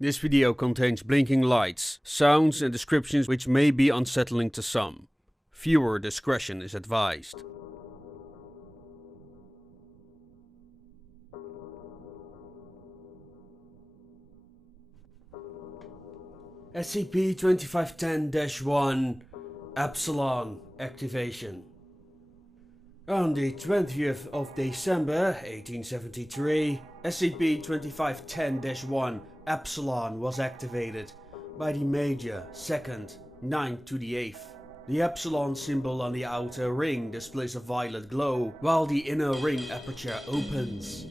This video contains blinking lights, sounds and descriptions which may be unsettling to some. Viewer discretion is advised. SCP-2510-1 Epsilon Activation. On the 20th of December 1873, SCP-2510-1 Epsilon was activated by the Major, 2nd, 9th to the 8th. The Epsilon symbol on the outer ring displays a violet glow, while the inner ring aperture opens.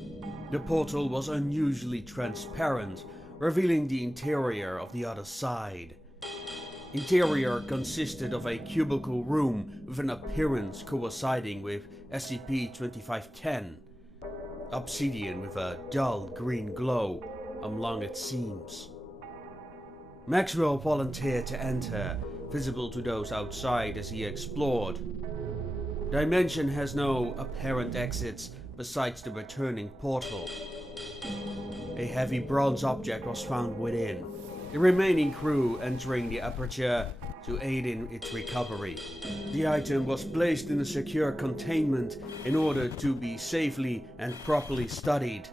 The portal was unusually transparent, revealing the interior of the other side. Interior consisted of a cubicle room with an appearance coinciding with SCP-2510. Obsidian with a dull green glow along its seams. Maxwell volunteered to enter, visible to those outside as he explored. Dimension has no apparent exits besides the returning portal. A heavy bronze object was found within. The remaining crew entering the aperture to aid in its recovery. The item was placed in a secure containment in order to be safely and properly studied.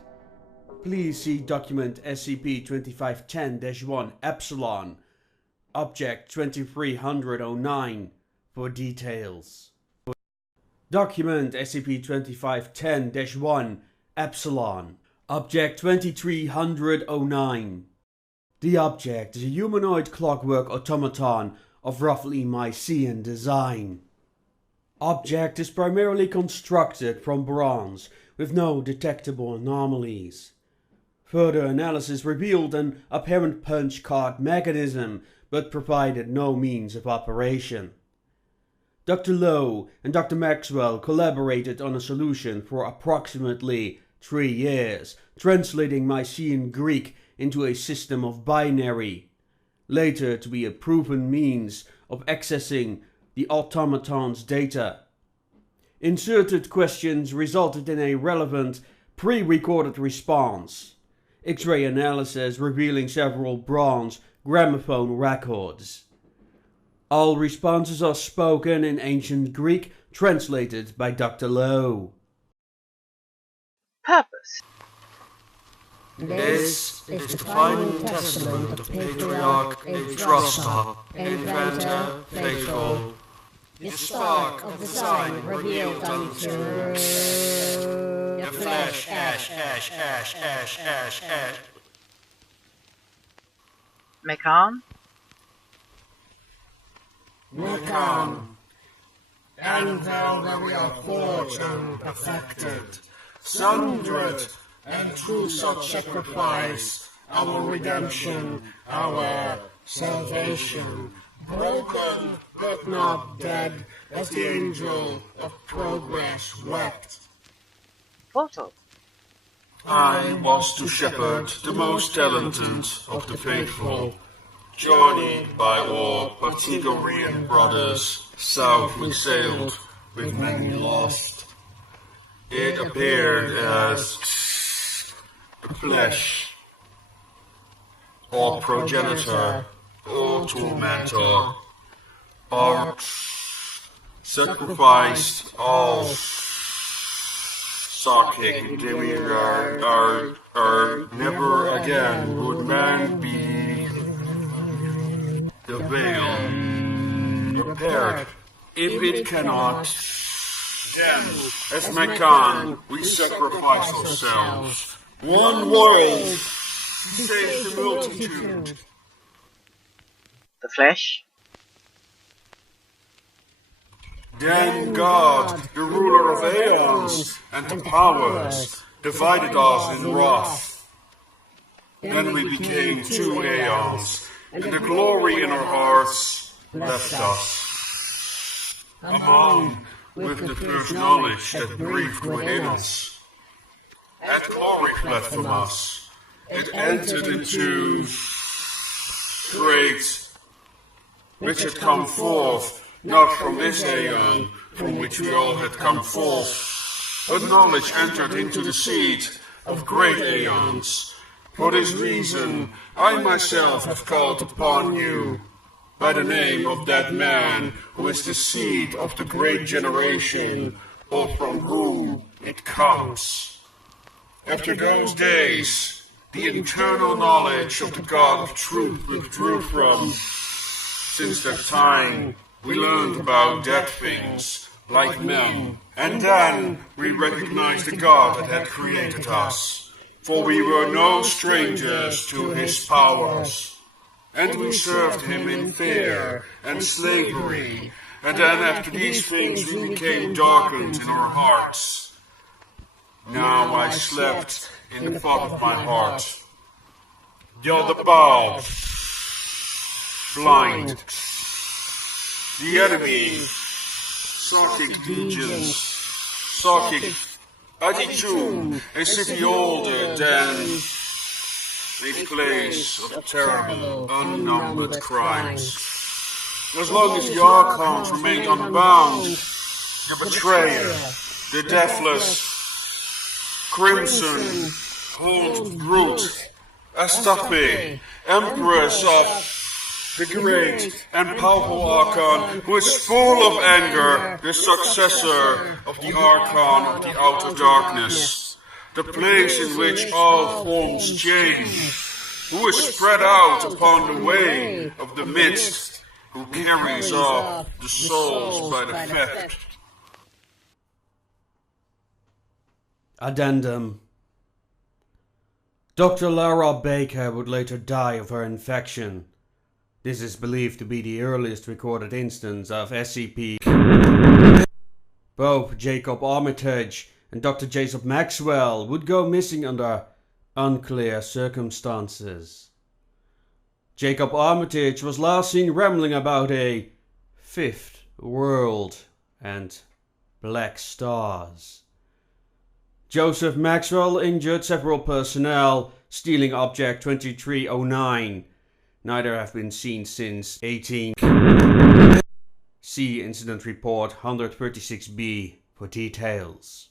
Please see document SCP-2510-1 Epsilon, Object 2309 for details. Document SCP-2510-1 Epsilon, Object 2309. The object is a humanoid clockwork automaton of roughly Mycenaean design. Object is primarily constructed from bronze with no detectable anomalies. Further analysis revealed an apparent punch card mechanism, but provided no means of operation. Dr. Low and Dr. Maxwell collaborated on a solution for approximately 3 years, translating Mycenaean Greek into a system of binary, later to be a proven means of accessing the automaton's data. Inserted questions resulted in a relevant, pre-recorded response. X-ray analysis revealing several bronze gramophone records. All responses are spoken in ancient Greek, translated by Dr. Low. Purpose. This is the final testament of Patriarch Adrasta, Inventor Faithful. The spark of the sign revealed unto the flesh, ash. Mekan. And thou that we are fortune perfected, sundered, and through such sacrifice, our redemption, our salvation, broken but not dead, as the angel of progress wept. Portal. I was to shepherd the most talented of the faithful, journeyed by our Pythagorean brothers, south we sailed, with many lost. It appeared as the flesh, or progenitor, or tormentor, or sacrificed all sucking demiurge, never again would man be the veil repaired. If it cannot, then, as Mekan, we sacrifice ourselves. One world saves the multitude. The flesh. Then God, the ruler of aeons and the powers, divided us in wrath. Then we became 2 aeons, and the glory in our hearts left us. Along with the first knowledge that breathed within us. That glory fled from us. It entered into great, which had come forth, not from this aeon, from which we all had come forth, but knowledge entered into the seed of great aeons, For this reason, I myself have called upon you, by the name of that man who is the seed of the great generation, or from whom it comes. After those days, the eternal knowledge of the God of truth withdrew from. Since that time, we learned about dead things, like men, and then we recognized the God that had created us, for we were no strangers to his powers. And we served him in fear and slavery, and then after these things we became darkened in our hearts. Now I slept in the thought of my heart. The other Powel, blind. The enemy, psychic legions, psychic attitude, a city older than a place of terrible, unnumbered crimes. As long as the Archons remained unbound, the betrayer, the deathless, crimson, horned brute, Astaphe, Empress of the great and powerful Archon, who is full of anger, the successor of the Archon of the outer darkness, the place in which all forms change, who is spread out upon the way of the midst, who carries off the souls by the theft. Addendum. Dr. Lara Baker would later die of her infection. This is believed to be the earliest recorded instance of SCP. Both Jacob Armitage and Dr. Jacob Maxwell would go missing under unclear circumstances. Jacob Armitage was last seen rambling about a fifth world and black stars. Joseph Maxwell injured several personnel, stealing Object 2309. Neither have been seen since 18. See Incident Report 136B for details.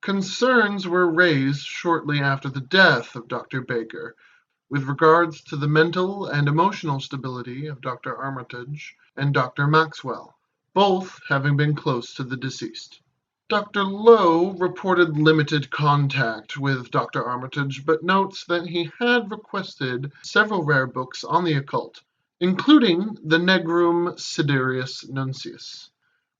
Concerns were raised shortly after the death of Dr. Baker with regards to the mental and emotional stability of Dr. Armitage and Dr. Maxwell, both having been close to the deceased. Dr. Low reported limited contact with Dr. Armitage, but notes that he had requested several rare books on the occult, including the Negrum Siderius Nuncius,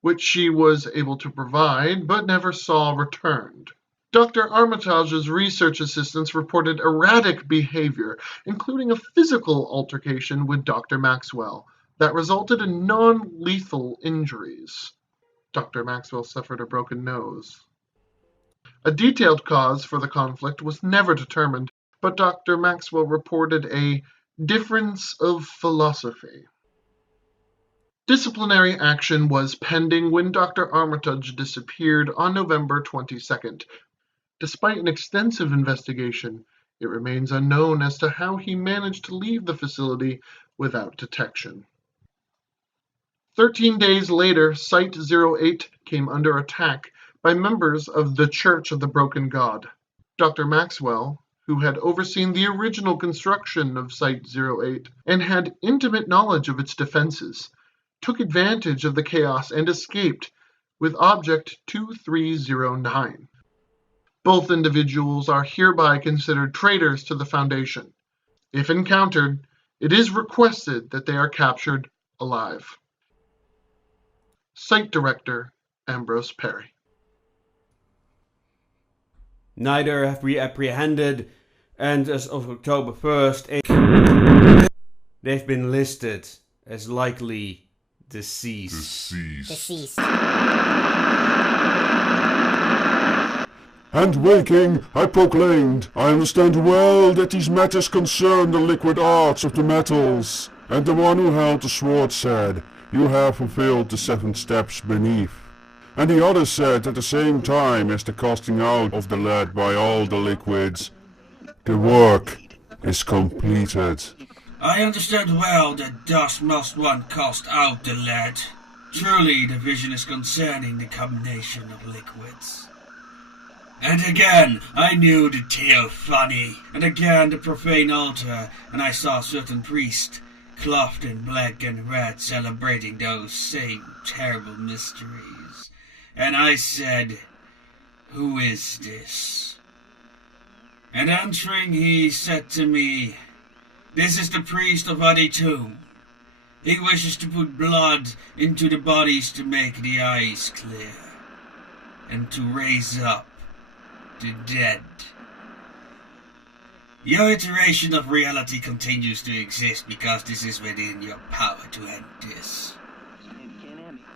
which she was able to provide but never saw returned. Dr. Armitage's research assistants reported erratic behavior, including a physical altercation with Dr. Maxwell that resulted in non-lethal injuries. Dr. Maxwell suffered a broken nose. A detailed cause for the conflict was never determined, but Dr. Maxwell reported a difference of philosophy. Disciplinary action was pending when Dr. Armitage disappeared on November 22nd. Despite an extensive investigation, it remains unknown as to how he managed to leave the facility without detection. 13 days later, Site-08 came under attack by members of the Church of the Broken God. Dr. Maxwell, who had overseen the original construction of Site-08 and had intimate knowledge of its defenses, took advantage of the chaos and escaped with Object 2309. Both individuals are hereby considered traitors to the Foundation. If encountered, it is requested that they are captured alive. Site Director Ambrose Perry. Neither have we apprehended, and as of October 1st, they've been listed as likely deceased. And waking, I proclaimed, I understand well that these matters concern the liquid arts of the metals. And the one who held the sword said, you have fulfilled the 7 steps beneath. And the other said at the same time as the casting out of the lead by all the liquids, the work is completed. I understand well that thus must one cast out the lead. Truly the vision is concerning the combination of liquids. And again, I knew the theophany, and again the profane altar, and I saw certain priests, clothed in black and red, celebrating those same terrible mysteries. And I said, "Who is this?" And answering, he said to me, "This is the priest of Hadley tomb. He wishes to put blood into the bodies to make the eyes clear, and to raise up the dead." Your iteration of reality continues to exist because this is within your power to end this.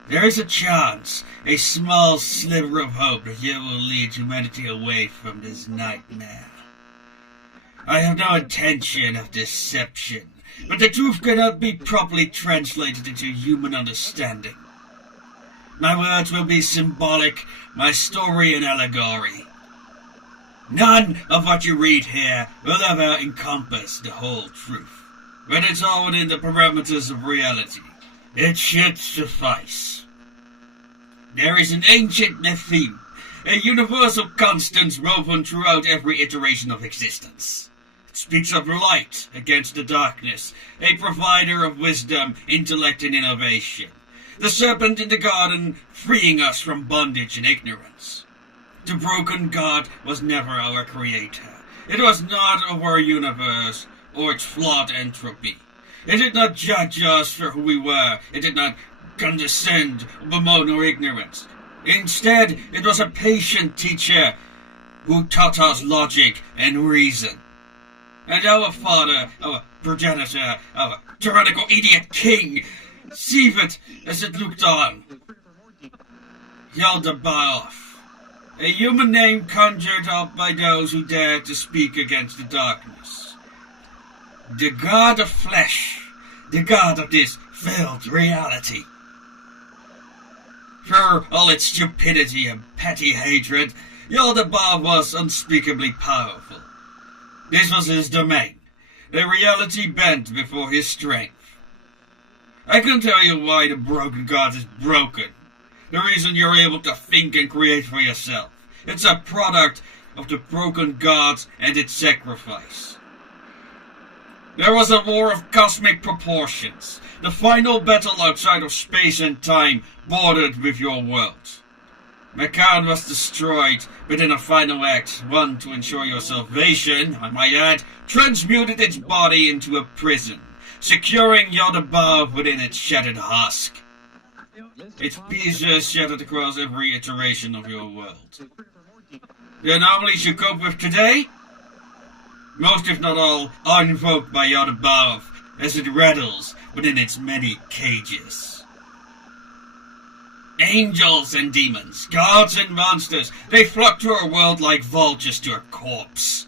There is a chance, a small sliver of hope that you will lead humanity away from this nightmare. I have no intention of deception, but the truth cannot be properly translated into human understanding. My words will be symbolic, my story an allegory. None of what you read here will ever encompass the whole truth, but it's all within the parameters of reality. It should suffice. There is an ancient theme, a universal constant woven throughout every iteration of existence. It speaks of light against the darkness, a provider of wisdom, intellect, and innovation. The serpent in the garden, freeing us from bondage and ignorance. The broken God was never our creator. It was not of our universe or its flawed entropy. It did not judge us for who we were. It did not condescend or bemoan our ignorance. Instead, it was a patient teacher who taught us logic and reason. And our father, our progenitor, our tyrannical idiot king, seethed as it looked on. Yaldabaoth, a human name conjured up by those who dared to speak against the darkness. The god of flesh, the god of this veiled reality. For all its stupidity and petty hatred, Yaldabaoth was unspeakably powerful. This was his domain, the reality bent before his strength. I can tell you why the broken god is broken. The reason you're able to think and create for yourself. It's a product of the broken gods and its sacrifice. There was a war of cosmic proportions. The final battle outside of space and time bordered with your world. Macan was destroyed, but in a final act, one to ensure your salvation, I might add, transmuted its body into a prison, securing Yaldabaoth within its shattered husk. Its pieces shattered across every iteration of your world. The anomalies you cope with today, most if not all, are invoked by Yaldabaoth as it rattles within its many cages. Angels and demons, gods and monsters, they flock to our world like vultures to a corpse.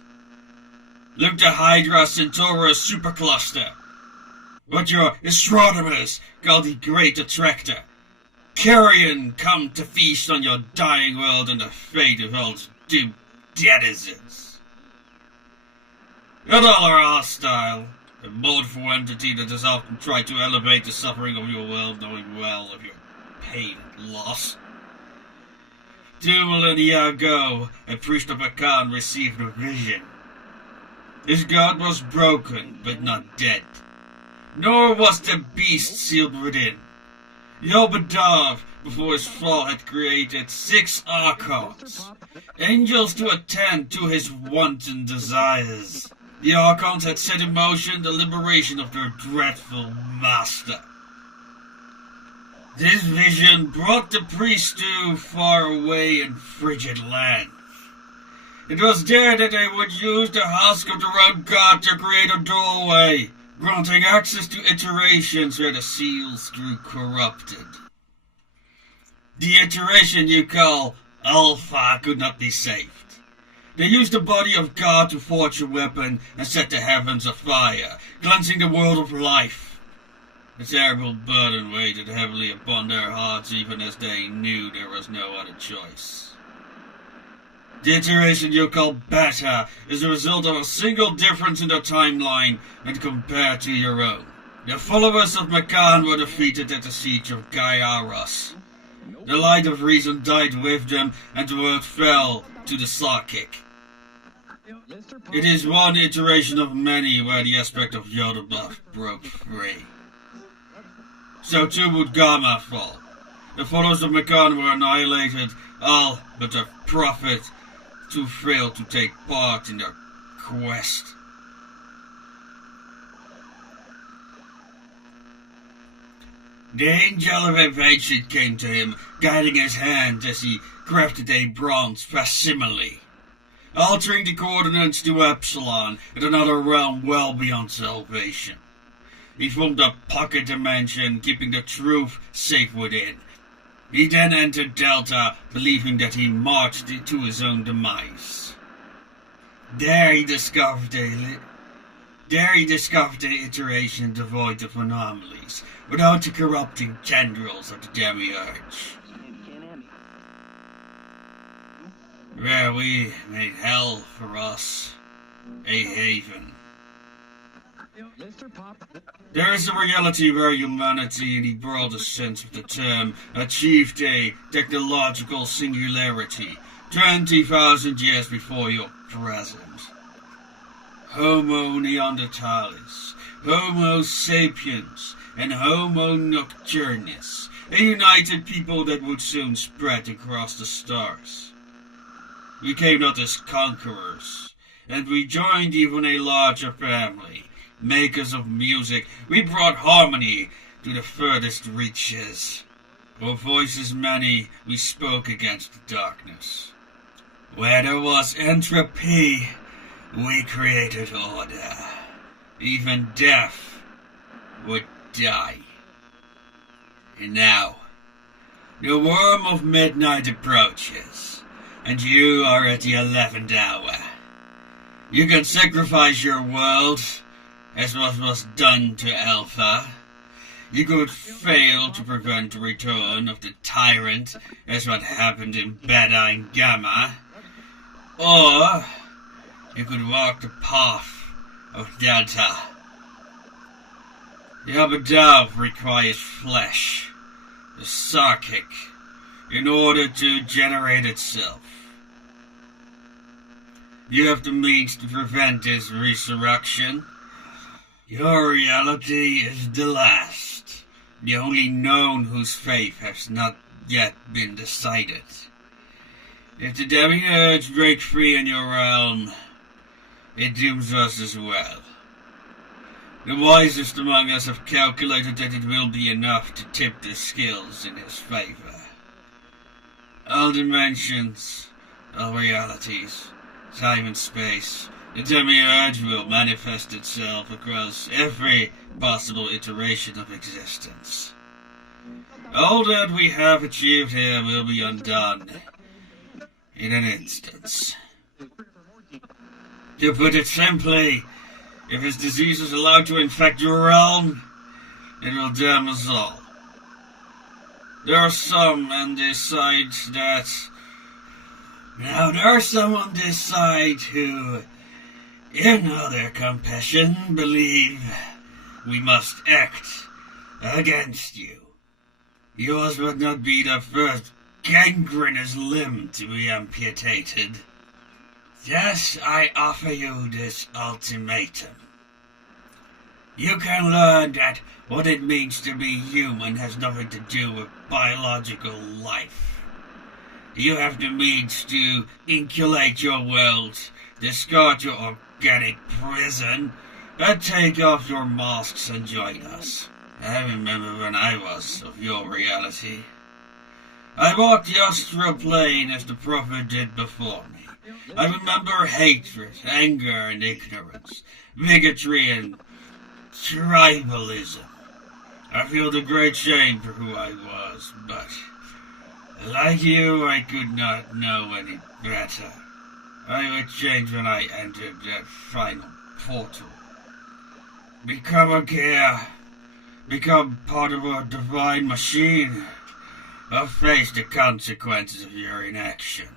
Look to Hydra Centaurus supercluster. What your astronomers call the Great Attractor. Carrion come to feast on your dying world and the fate of all its doomed denizens. Not all are hostile, a mournful entity that has often tried to elevate the suffering of your world, knowing well of your pain and loss. 2 millennia ago, a priest of Akan received a vision. His god was broken, but not dead. Nor was the beast sealed within. Yaldabaoth, before his fall, had created 6 archons, angels to attend to his wanton desires. The archons had set in motion the liberation of their dreadful master. This vision brought the priest to far away and frigid land. It was there that they would use the husk of the road god to create a doorway, granting access to iterations where the seals grew corrupted. The iteration you call Alpha could not be saved. They used the body of God to forge a weapon and set the heavens afire, cleansing the world of life. A terrible burden weighed heavily upon their hearts even as they knew there was no other choice. The iteration you call Beta is the result of a single difference in their timeline when compared to your own. The followers of Macan were defeated at the siege of Gaiaros. The light of reason died with them, and the world fell to the Psychic. It is one iteration of many where the aspect of Yoda buff broke free. So too would Gamma fall. The followers of Mekan were annihilated, all but their prophet, too frail to take part in their quest. The Angel of Invasion came to him, guiding his hand as he crafted a bronze facsimile, altering the coordinates to Epsilon and another realm well beyond salvation. He formed a pocket dimension, keeping the truth safe within. He then entered Delta, believing that he marched to his own demise. There he discovered the iteration devoid of anomalies, without the corrupting tendrils of the Demiurge. Where we made hell for us a haven. There is a reality where humanity, in the broadest sense of the term, achieved a technological singularity 20,000 years before your present. Homo neanderthalis, Homo sapiens, and Homo nocturnus, a united people that would soon spread across the stars. We came not as conquerors, and we joined even a larger family. Makers of music, we brought harmony to the furthest reaches. For voices many, we spoke against the darkness. Where there was entropy, we created order. Even death would die. And now, the worm of midnight approaches, and you are at the 11th hour. You can sacrifice your world, as what was done to Alpha. You could fail to prevent the return of the tyrant, as what happened in Beta and Gamma. Or you could walk the path of Delta. The Armitage requires flesh, the Psychic, in order to generate itself. You have the means to prevent this resurrection. Your reality is the last, the only known whose fate has not yet been decided. If the Demiurge break free in your realm, it dooms us as well. The wisest among us have calculated that it will be enough to tip the scales in his favor. All dimensions, all realities, time and space, the Demiurge will manifest itself across every possible iteration of existence. All that we have achieved here will be undone in an instant. To put it simply, if his disease is allowed to infect your realm, it will damn us all. There are some on this side who, in all their compassion, believe we must act against you. Yours would not be the first gangrenous limb to be amputated. Thus, I offer you this ultimatum. You can learn that what it means to be human has nothing to do with biological life. You have the means to inculate your world, discard your organic prison, and take off your masks and join us. I remember when I was of your reality. I walked the astral plane as the prophet did before me. I remember hatred, anger, and ignorance, bigotry, and tribalism. I feel the great shame for who I was, but like you, I could not know any better. I would change when I entered that final portal. Become a gear, become part of a divine machine, or face the consequences of your inaction.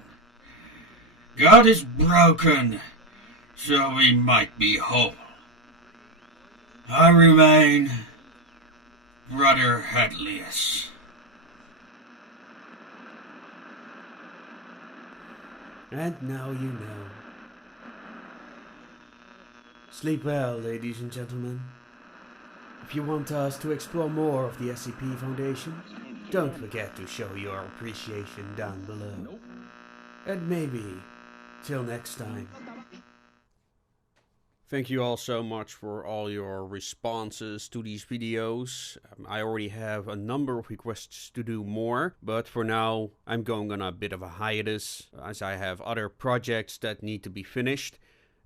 God is broken, so we might be whole. I remain Brother Hadley. And now you know. Sleep well, ladies and gentlemen. If you want us to explore more of the SCP Foundation, don't forget to show your appreciation down below. And maybe, till next time. Thank you all so much for all your responses to these videos. I already have a number of requests to do more, but for now I'm going on a bit of a hiatus as I have other projects that need to be finished.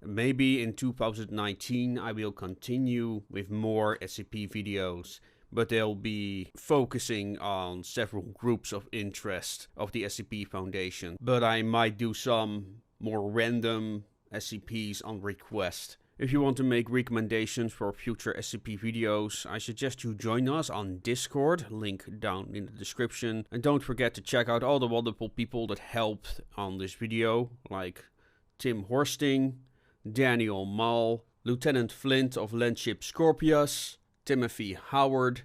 Maybe in 2019 I will continue with more SCP videos, but they'll be focusing on several groups of interest of the SCP Foundation. But I might do some more random SCPs on request. If you want to make recommendations for future SCP videos, I suggest you join us on Discord, link down in the description. And don't forget to check out all the wonderful people that helped on this video, like Tim Horsting, Daniel Maul, Lieutenant Flint of Landship Scorpius, Timothy Howard,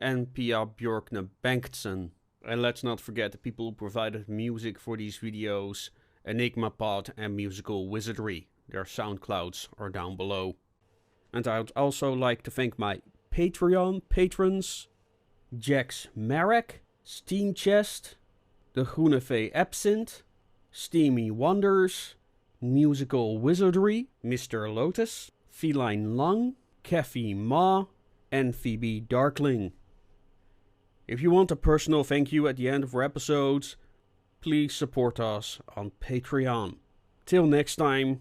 and Pia Bangtsson. And let's not forget the people who provided music for these videos, EnigmaPod and Musical Wizardry. Their SoundClouds are down below. And I'd also like to thank my Patreon patrons, Jax Marek, Steam Chest, the Groenevee Absinthe, Steamy Wonders, Musical Wizardry, Mr. Lotus, Feline Lung, Kathy Ma, and Phoebe Darkling. If you want a personal thank you at the end of our episodes, please support us on Patreon. Till next time,